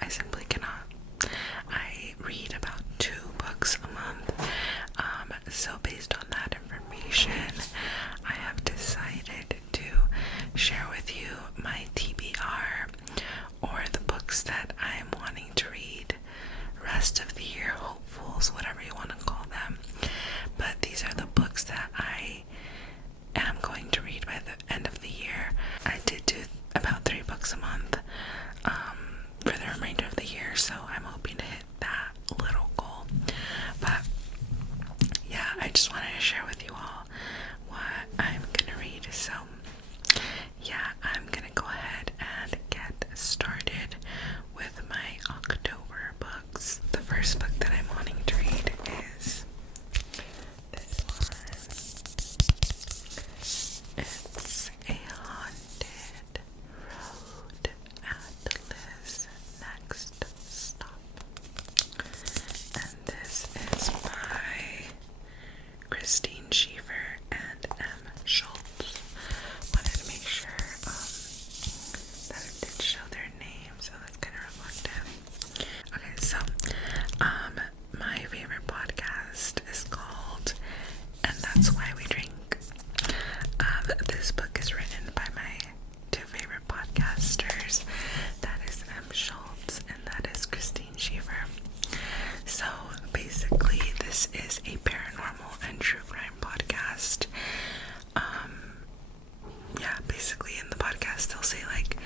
I simply cannot. I read about 2 books a month. So based on that information, I have decided to share with you my TBR, or the books that I'm wanting to read rest of the year, hopefuls, whatever you want to call them. But these are the books that I am going to read by the end of the year. I did do about 3 books a month for the remainder of the year, so I'm hoping to hit that little goal. But yeah, I just wanted to share with you all what I'm gonna read. So yeah, I'm gonna go ahead and get started with my October books. The first book that I'm wanting to read is this one. It's a haunted road atlas, next stop. And this is by Christine Schiefer and M. Schultz. Wanted to make sure that it did show their name, so that's kind of reflective. Okay, so my favorite podcast is called And That's Why We Drink. This book is written by my 2 favorite podcasters. That is M. Schultz and that is Christine Schiefer. So basically, this is a paranormal and true crime podcast. Yeah, basically in the podcast they'll say like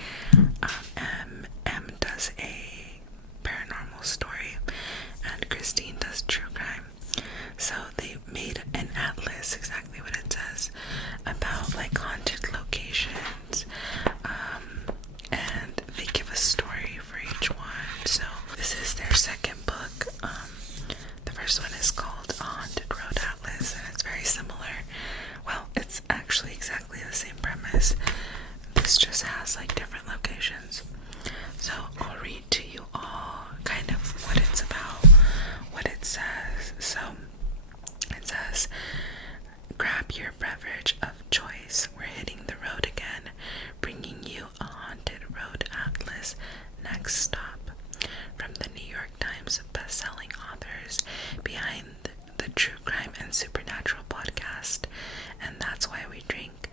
M does a paranormal story and Christine does true crime. So they made an atlas, exactly what it says, about like haunted locations, and they give a story for each one. So this is their second book. The first one is called A Haunted Road Atlas, and it's very similar. Well, it's actually exactly the same premise. This just has like different locations. So I'll read to you all kind of what it's about, what it says. So it says, grab your beverage of choice. We're hitting the road again, bringing you a haunted road atlas, next stop. From the New York Times best-selling authors behind the True Crime and Supernatural podcast, And That's Why We Drink.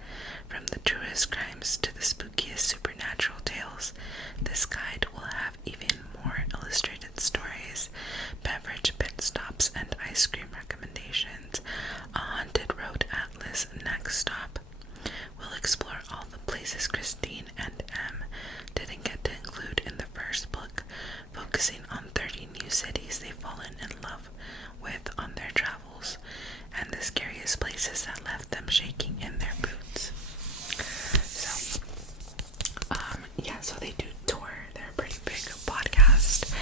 From the truest crimes to the spookiest supernatural tales, this guide will have even more illustrated stories, beverage pit stops, and ice cream recommendations. A haunted road atlas, next stop. We'll explore all the places Christine and M didn't get to include in the first book, focusing on 30 new cities they've fallen in love with on their travels, and the scariest places that left them shaking in their boots. So, yeah, so they do tour. They're a pretty big podcast.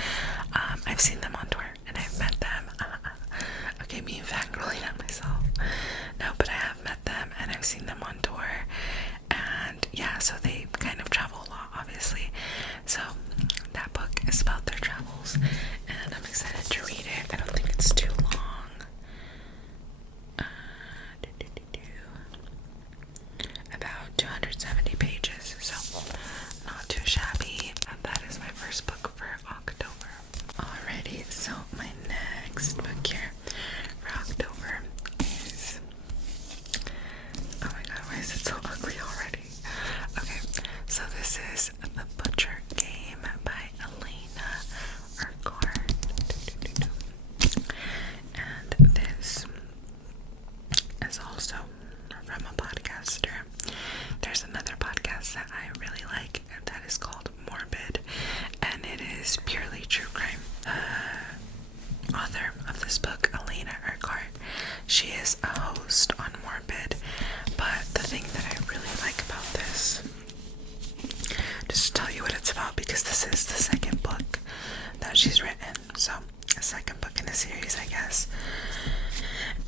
I've seen them on tour, and I've met them. Okay, me fangirling at myself. No, but I have met them, and I've seen them on tour. And yeah, so they kind of travel a lot, obviously. So that book is about their travels, and I'm excited to read it. I don't think it's too long. About 270 pages, so not too shabby. And that is my first book for October. Alrighty, so my next book here for October is, oh my god, why is it so ugly already? Okay, so this is The Butcher Game by Elena Urquhart. And this is also from a podcaster. There's another podcast that I really like that is called Morbid, and it is purely true crime. Author of this book, Elena Urquhart, she is a host on Morbid, but the thing that I really like about this, just to tell you what it's about, because this is the second book that she's written, so a second book in a series, I guess.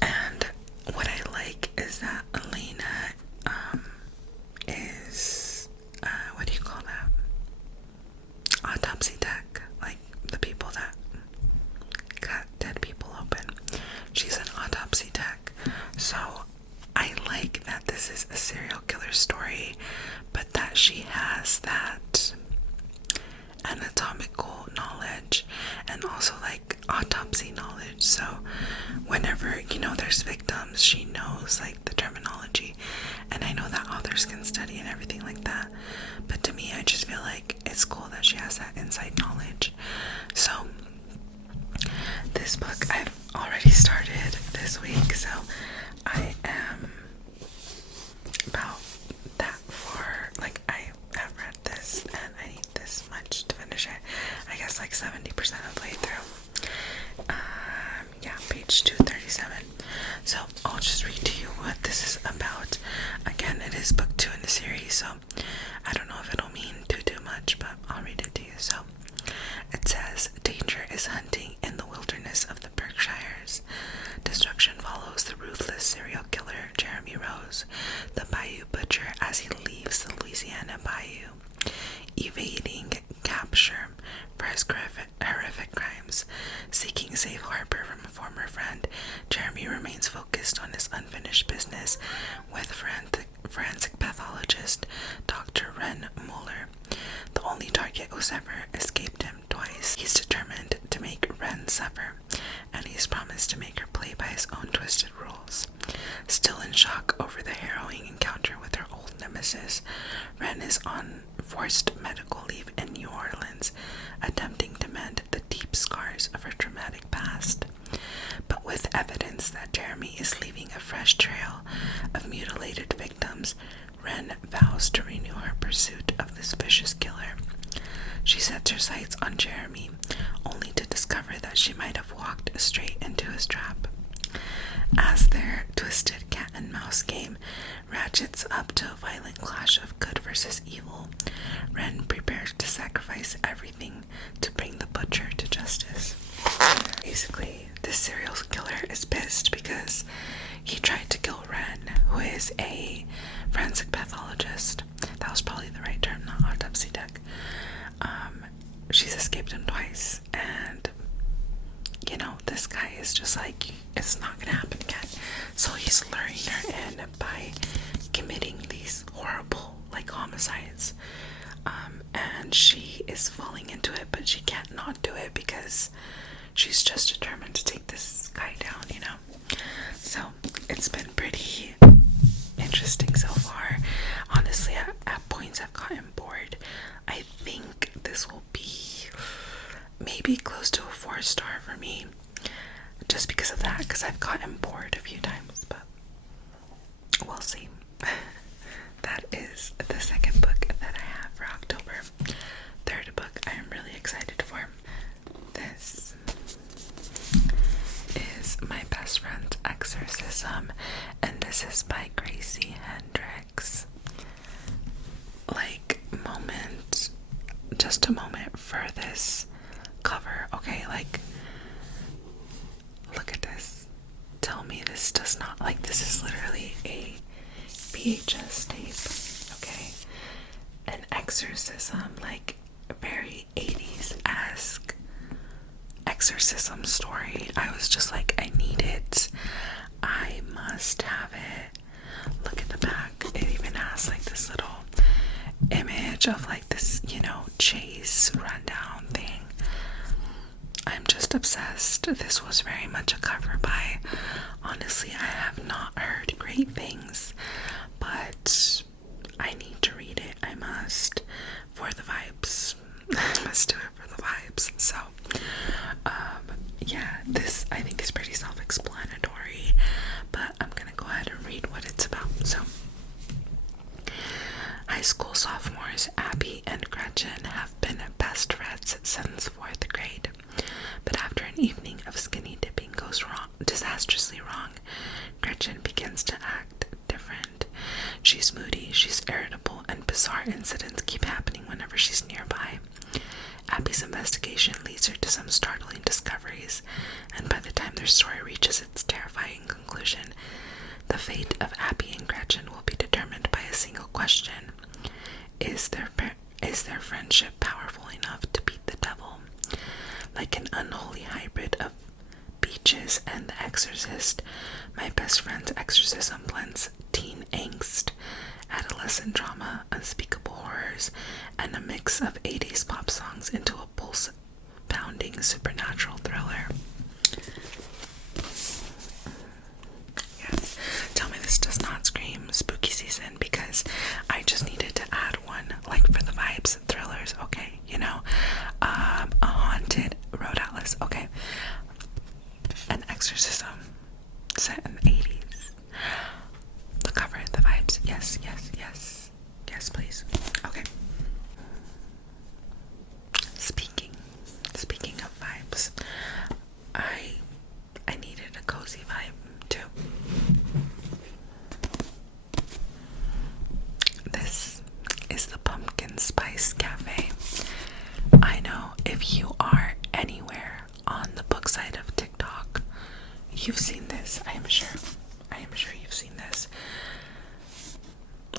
And what I like is that Elena is what do you call that? Autopsy tech, like the people that cut dead people open. She's an autopsy tech. So I like that this is a serial killer story, but that she has that anatomical knowledge and also like autopsy knowledge. So whenever, there's victims, she knows like the terminology. And I know that authors can study and everything like that. But to me, I just feel like it's cool that she has that inside knowledge. So this book I've already started this week, so I am about that far. Like, I have read this and I need this much to finish it. I guess like 70% of the way through. Yeah, page 237. So I'll just read to you what this is about. Again, it is book 2 in the series, so I don't know if it'll mean too much, but I'll read it to you. So it says, danger is hunting in the wilderness of the Berkshires. Destruction follows the ruthless serial killer Jeremy Rose, the Bayou Butcher, as he leaves the Louisiana Bayou, evading capture for his horrific crimes. Seeking safe harbor from a former friend, Jeremy remains focused on his unfinished business with forensic pathologist Dr. Ren Mueller, the only target who's ever escaped him twice. He's determined to make Ren suffer, and he's promised to make her play by his own twisted rules. Still in shock over the harrowing encounter with her old nemesis, Ren is on forced medical leave in New Orleans, attempting to mend the deep scars of her traumatic past. But with evidence that Jeremy is leaving a fresh trail of mutilated victims, Ren vows to renew her pursuit of this vicious killer. She sets her sights on Jeremy, only to discover that she might have walked straight into his trap. As their twisted cat and mouse game ratchets up to a violent clash of good versus evil, Ren prepares to sacrifice everything to bring the butcher to justice. Basically, this serial killer is pissed because he tried to kill Ren, who is a forensic pathologist. That was probably the right term, not autopsy tech. She's escaped him twice, and this guy is just like, it's not gonna happen again. So he's luring her in by committing these horrible homicides, and she is falling into it, but she can't not do it because she's just determined to take this guy down. So it's been pretty interesting so far. Honestly, at points I've gotten bored. I think this will be maybe close to a 4-star for me, just because of that, because I've gotten bored a few times, but we'll see. That is the second book that I have for October. Third book I am really excited for. This is My Best Friend's Exorcism, and this is by Gracie Hendricks. Just a moment for this cover, okay? Look at this. Tell me this does not, this is literally a VHS tape, okay? An exorcism, very 80s-esque exorcism story. I was just like, I need it. I must have it. Look at the back. It even has this little image of this, chase rundown thing. I'm just obsessed. This was very much a cover buy. Honestly, I have not heard great things, but I need to read it. I must, for the vibes. I must do it for the vibes. So, yeah, this I think is pretty self-explanatory, but I'm gonna go ahead and read what it's about. So, high school sophomores Abby and Gretchen have been best friends since 4th grade. But after an evening of skinny dipping goes disastrously wrong, Gretchen begins to act different. She's moody, she's irritable, and bizarre incidents keep happening whenever she's nearby. Abby's investigation leads her to some startling discoveries, and by the time their story reaches its terrifying conclusion, the fate of Abby and Gretchen will be determined by a single question. Is their friendship powerful enough to beat the devil? Like an unholy hybrid of Beaches and The Exorcist, My Best Friend's Exorcism blends teen angst adolescent drama, unspeakable horrors, and a mix of 80s pop songs into a pulse-pounding supernatural thriller. Yes, tell me this does not scream spooky season, because I just needed to add one, like for the vibes, thrillers, okay, you know, a haunted road atlas, okay, an exorcism set in the 80s, the cover, the vibes, yes, please, okay. Speaking of vibes, I needed a cozy vibe too. This is the Pumpkin Spice Cafe. I know if you are anywhere on the book side of TikTok, you've seen this. I am sure you've seen this.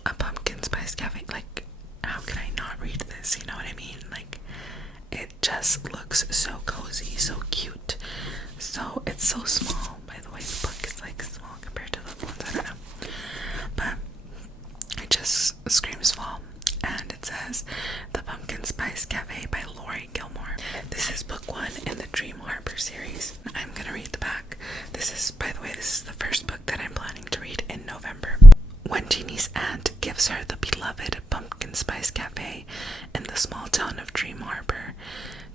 A Pumpkin Spice Cafe. Like, how can I not read this? You know what I mean? Like, it just looks so cozy, so cute. So it's so small. By the way, the book is like small compared to the ones, I don't know. But it just screams fall. And it says The Pumpkin Spice Cafe by Lori Gilmore. This is book 1 in the Dream Harbor series. I'm gonna read the back. This is the first book that I'm planning to read in November. When Jeannie's aunt gives her the beloved Pumpkin Spice Cafe in the small town of Dream Harbor,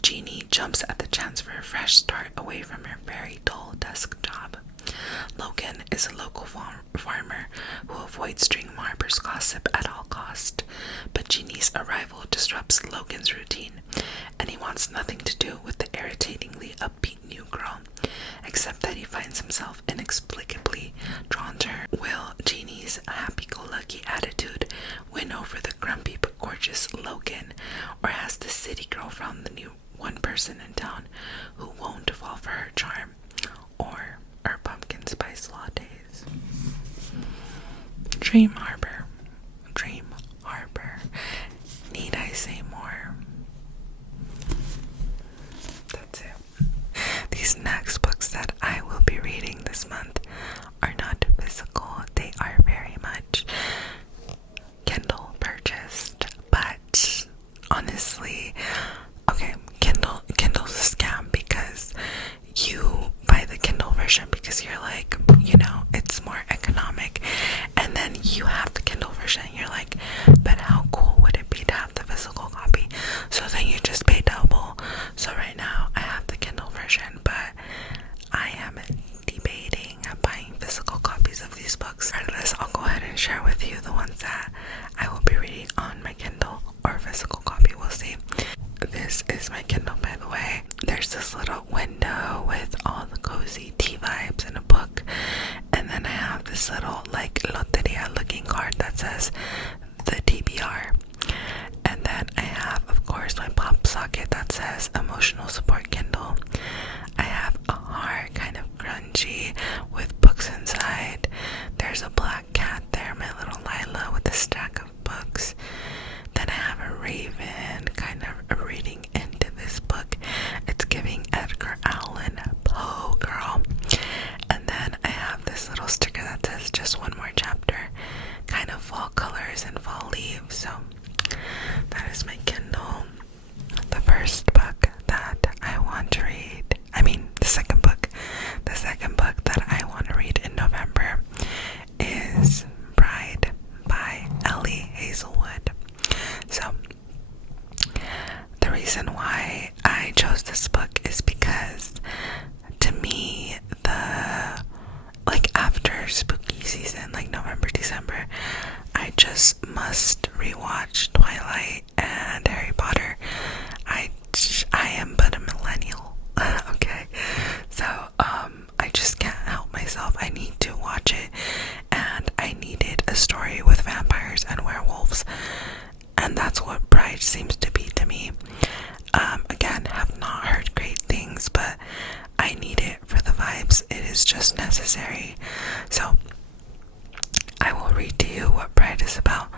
Jeannie jumps at the chance for a fresh start away from her very dull desk job. Logan is a local farmer who avoids Dream Harbor's gossip at all cost, but Jeannie's arrival disrupts Logan's routine, and he wants nothing to do with the irritatingly upbeat new girl, except that he finds himself inexplicably drawn to her. Will Jeannie's happy-go-lucky attitude win over the grumpy but gorgeous Logan, or has the city girl found the new one person in town who won't fall for her charm, or our pumpkin spice lattes? Dream Harbor. Need I say more? That's it. These next books that I will be reading this month are not physical. They are very much Kindle purchased, but honestly, okay, Kindle's a scam, because you buy the Kindle version because you're like, you know, it's more economic, and then you have the Kindle version and you're like, but how cool would it be to have the physical copy? So then you just pay double. So right now I have the Kindle version, but I am debating buying physical copies of these books. Regardless, I'll go ahead and share with you the ones that I will be reading on my Kindle or physical copy, we'll see. This is my Kindle, by the way. There's this little window with all the cozy tea vibes in a book, and then I have this little like loteria looking card that says the TBR, and then I have, of course, my pop socket that says emotional support Kindle. I have a heart, kind of grungy, with books inside. There's a black cat there, my little Lila, with a stack of books. Then I have a raven, kind of reading into this book. It's giving Edgar Allan Poe, girl. And then I have this little sticker that says just one more chapter, kind of fall colors and fall leaves. So that is my Kindle. The first book that I want to read, the second book that I want to read in November is Bride by Ellie Hazelwood. So the reason why I chose this book is because, to me, after spooky season, like November, December, I just must rewatch Twilight and Harry Potter. I am but a millennial. Okay, so I just can't help myself. I need to watch it, and I needed a story with vampires and werewolves, and that's what Bride seems to be to me. Again, have not heard great things, but I need it for the vibes. It is just necessary. So I will read to you what Bride is about.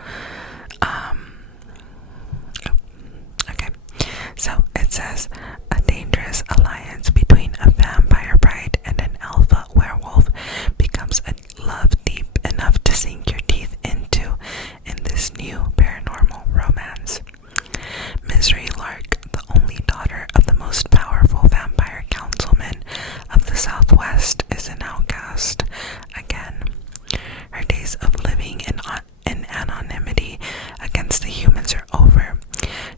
Okay, so it says, a dangerous alliance between a vampire bride and an alpha werewolf becomes a love deep enough to sink your teeth into in new paranormal romance. Misery Lark, the only daughter of the most powerful vampire councilman of the Southwest, is an outcast again. Her days of living in anonymity against the humans are over.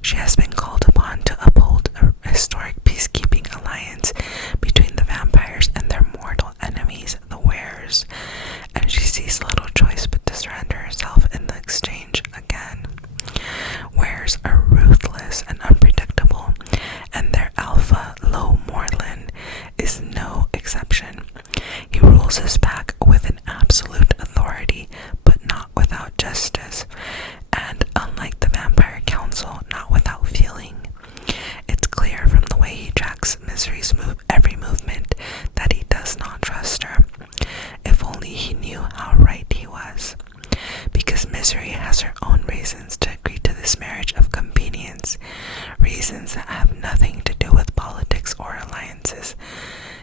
She has been called upon to uphold a historic peacekeeping alliance between the vampires and their mortal enemies, the Wares, and she sees little choice but to surrender herself in the exchange again. Wares are ruthless and unpredictable, and their alpha, Lo Morlin, is no exception. He rules his pack with an absolute authority, but not without justice, and unlike the Vampire Council, not without feeling. It's clear from the way he tracks Misery's every movement that he does not trust her. If only he knew how right he was. Because Misery has her own reasons to agree to this marriage of convenience, reasons that have nothing to do with politics or alliances,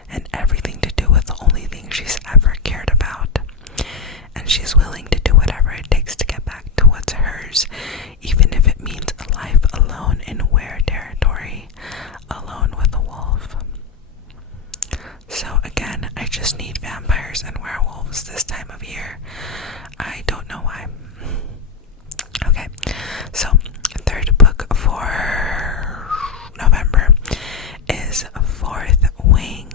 and everything to do with the only thing she's ever cared about. And she's willing to do whatever it takes to get back to what's hers, even if it means a life alone in Were territory, alone with a wolf. So again, I just need vampires and werewolves this time of year. I don't know why. Okay, so third book for November is Fourth Wing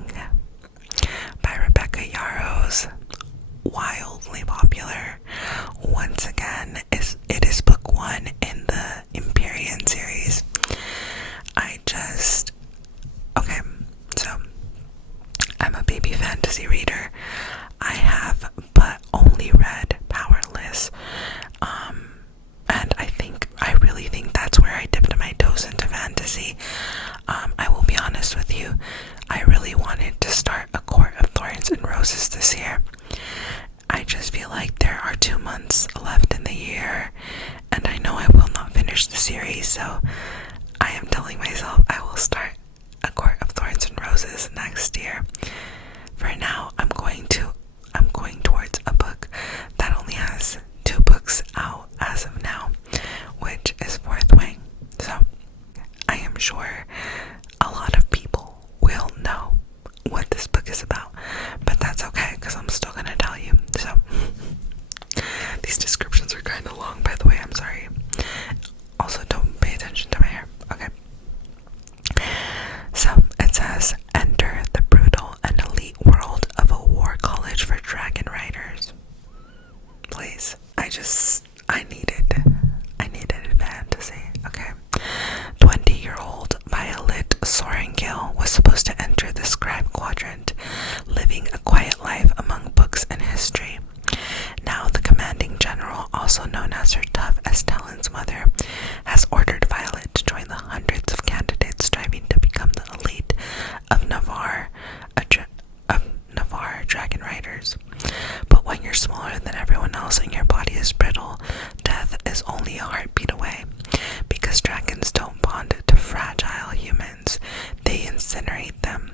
by Rebecca Yarros. Wildly popular. Once again, it is book 1 in the Empyrean series. Okay, so I'm a baby fantasy reader. I have but only read Powerless, and I really think that's where I dipped my toes into fantasy. I will be honest with you, I really wanted to start A Court of Thorns and Roses this year. I just feel like there are 2 months left in the year, and I know I will not finish the series, so I am telling myself I will start A Court of Thorns and Roses next year. For now, I'm going towards a book that only has 2 books out as of now, which is Fourth Wing. So I am sure a lot of people will know what this book is about, but that's okay because I'm still gonna tell you. So these descriptions are kind of long, by the way. I'm sorry. Also, don't pay attention to my hair. Okay. So it says, enter the brutal and elite world of a war college for dragon riders. Please. I needed fantasy. Okay. 20-year-old Violet Sorrengill was supposed to enter the scribe quadrant, living a quiet life among books and history. Now the commanding general, also known as her tough as Talon's mother, has ordered Violet to join the hundreds of candidates striving to become the elite of Navarre dragon riders. But when you're smaller than everyone else and your body is brittle, death is only a heartbeat away. Because dragons don't bond to fragile humans, they incinerate them.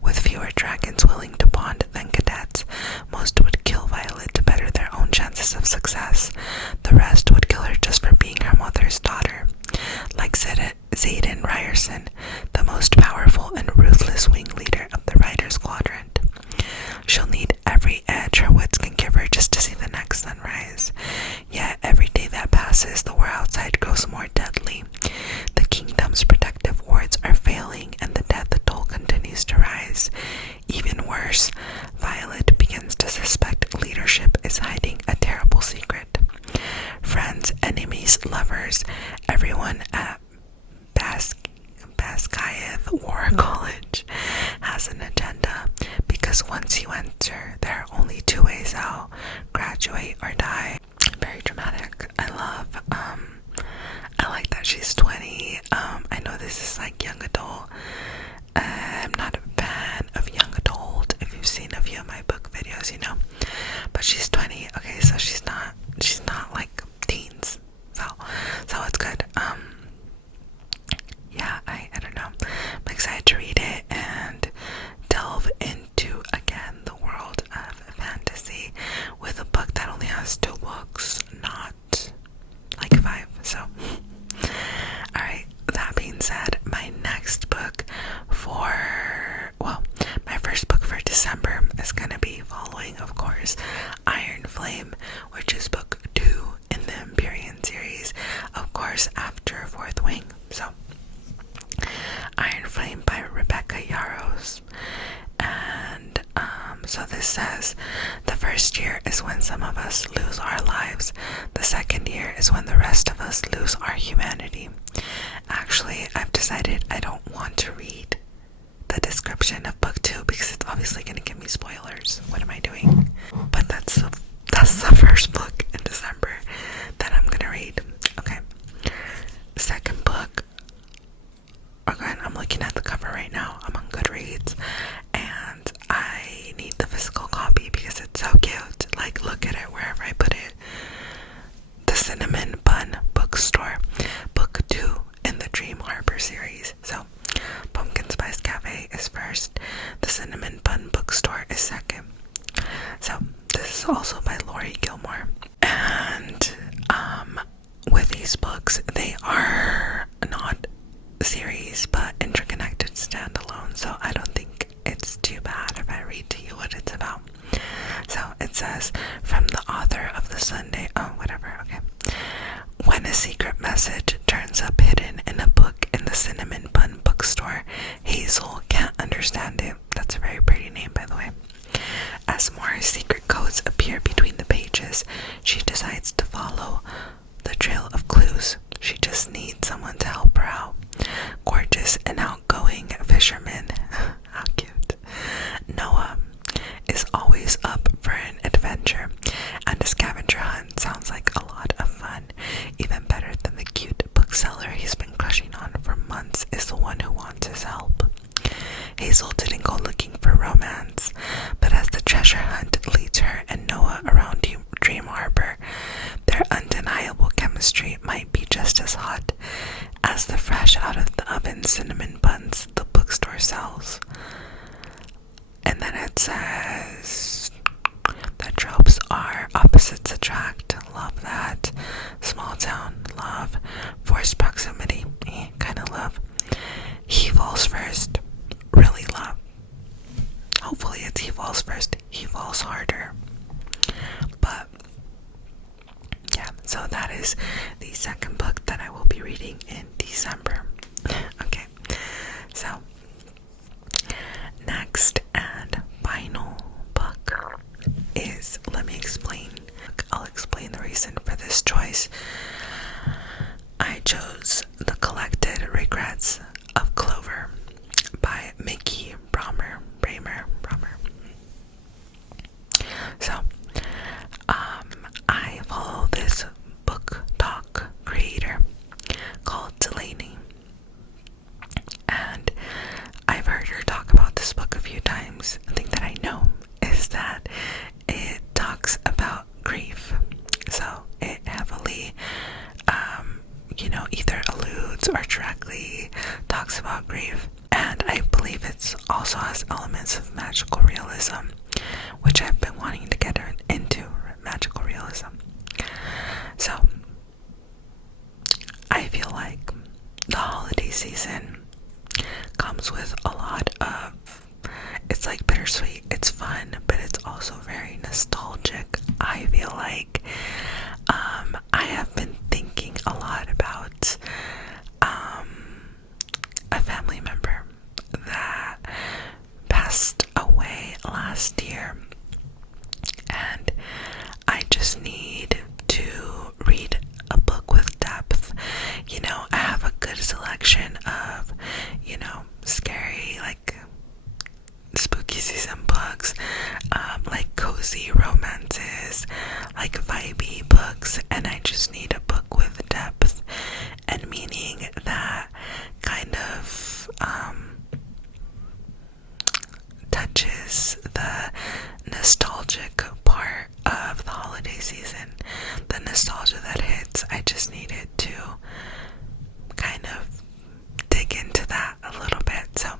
With fewer dragons willing to bond than cadets, most would kill Violet to better their own chances of success. The rest would kill her just for being her mother's daughter. Like Xaden Ryerson, the most powerful and ruthless wing leader of the Riders Quadrant. She'll need every edge her wits can give her just to see the next sunrise. Yet every day that passes, the war outside grows more deadly. The kingdom's protective wards are failing, and the death toll continues to rise. Even worse, Violet begins to suspect leadership is hiding a terrible secret. Friends, enemies, lovers, everyone at Baskaeth War College has an agenda, because once you enter, there are only 2 ways out: graduate or die. Very dramatic. I like that she's 20. I know this is like young adult. I'm not a fan of young adult. If you've seen a few of my book videos, you know. But she's 20. Okay, so she's not like teens. So it's good. Yeah, I don't know. I'm excited to read it and delve into again the world of fantasy with a book that only has 2 books, not like of us lose our humanity. Actually, I've decided I don't want to read the description of book 2 because it's obviously going to give me spoilers. What am I doing? But that's the first book in December that I'm going to read. Okay. Second book. Again, I'm looking at the cover right now. I'm on Goodreads and I need the physical copy because it's so cute. Like, look at it wherever I put it. The Cinnamon Bun Bookstore, book 2 in the Dream Harbor series. So, Pumpkin Spice Cafe is first. The Cinnamon Bun Bookstore is second. So, this is also by Lori Gilmore. And, with these books, they are not series but interconnected standalone, so I don't think it's too bad if I read to you what it's about. So it says, from the author of the Sunday, okay. When a secret message turns up hidden in a book in the Cinnamon Bun Bookstore, Hazel can't understand it. That's a very pretty name, by the way. As more secret codes appear between the pages, she decides to follow the trail of clues. She just needs someone to help her out. Gorgeous and outgoing fisherman. How cute. Noah is always up for an adventure, and a scavenger hunt sounds like a lot of fun. Even better than the cute bookseller he's been crushing on for months is the one who wants his help. Hazel didn't go looking for romance, but as the treasure hunt leads her and Noah around Dream Harbor, their undeniable chemistry might be just as hot as the fresh out of the oven cinnamon buns the bookstore sells. And then it says the tropes are opposites attract, love that. Small town, love. Forced proximity, kind of love. He falls first, really love. Hopefully it's he falls first, he falls harder. But yeah, so that is the second book that I will be reading in December. Okay, so next and final book is, let me explain. I'll explain the reason for this choice. I chose The Collected Regrets of Clover by Mickey Bramer. So, I follow this book talk creator called Delaney, and I've heard her talk about this book a few times. The thing that I know is that it talks about grief, so it heavily either alludes or directly talks about grief. And I believe it also has elements of magical realism, which I've been wanting to get into, magical realism. So, I feel like the holiday season comes with a lot of, it's like bittersweet, it's fun, but it's also very nostalgic. I feel like I have been thinking a lot about a family member that passed away last year, and I just need to read a book with depth. I have a good selection of, scary, like spooky season books, like cozy romances, like vibey books, and I just need a book with depth and meaning that kind of touches the nostalgic part of the holiday season, the nostalgia that hits. I just needed to kind of dig into that a little bit, so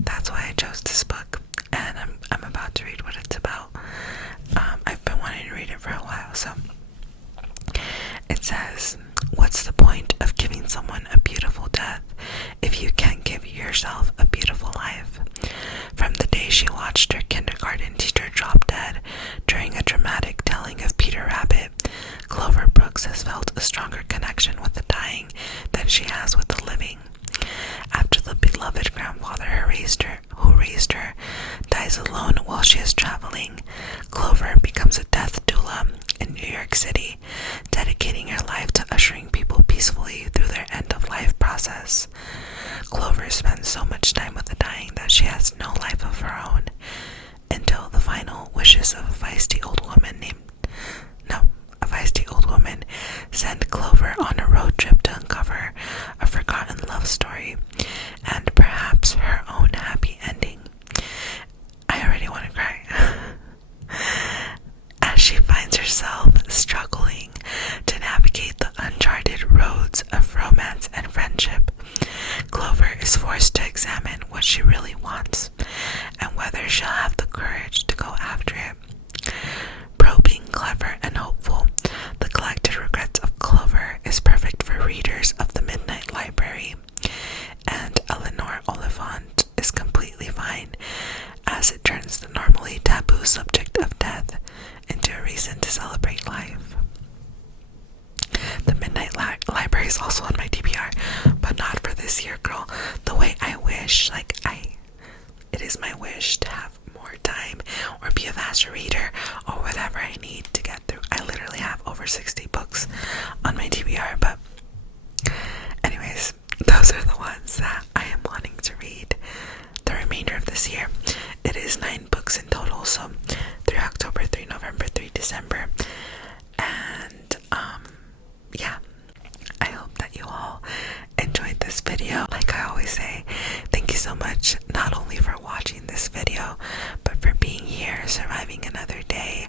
that's why I chose this book, and I'm about to read what it's about. I've been wanting to read it for a while. So it says, what's the point of giving someone a beautiful death if you can't give yourself a beautiful life? From the day she watched her kindergarten teacher drop dead during a dramatic telling of Peter Rabbit, Clover Brooks has felt a stronger connection with the dying than she has with the living. After the beloved grandfather who raised her dies alone while she is traveling, Clover becomes a death doula and New York City, dedicating her life to ushering people peacefulully through their end-of-life process. Clover spends so much time with the dying that she has no life of her own, until the final wishes of a feisty old woman send Clover on a road trip to uncover a forgotten love story and perhaps her own happy ending. I already want to cry. As she finds herself struggling to navigate the uncharted roads of romance and friendship, Clover is forced to examine what she really wants and whether she'll have the courage to go after it. Probing, clever, and hopeful, The Collected Regrets of Clover is perfect for readers of the Midnight Library, and Eleanor Oliphant is completely fine, as it turns the normally taboo subject of death into a reason to celebrate life. The Midnight Library is also on my TBR, but not for this year, girl. The way I wish, it is my wish to have more time or be a faster reader or whatever I need to get through. I literally have over 60 books on my TBR, but anyways, those are the ones that I am wanting to read the remainder of this year. It is 9 books in total, so 3 October, 3 November, 3 December, and yeah, I hope that you all enjoyed this video. Like I always say, thank you so much, not only for watching this video, but for being here, surviving another day.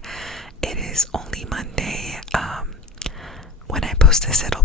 It is only Monday. When I post this, it'll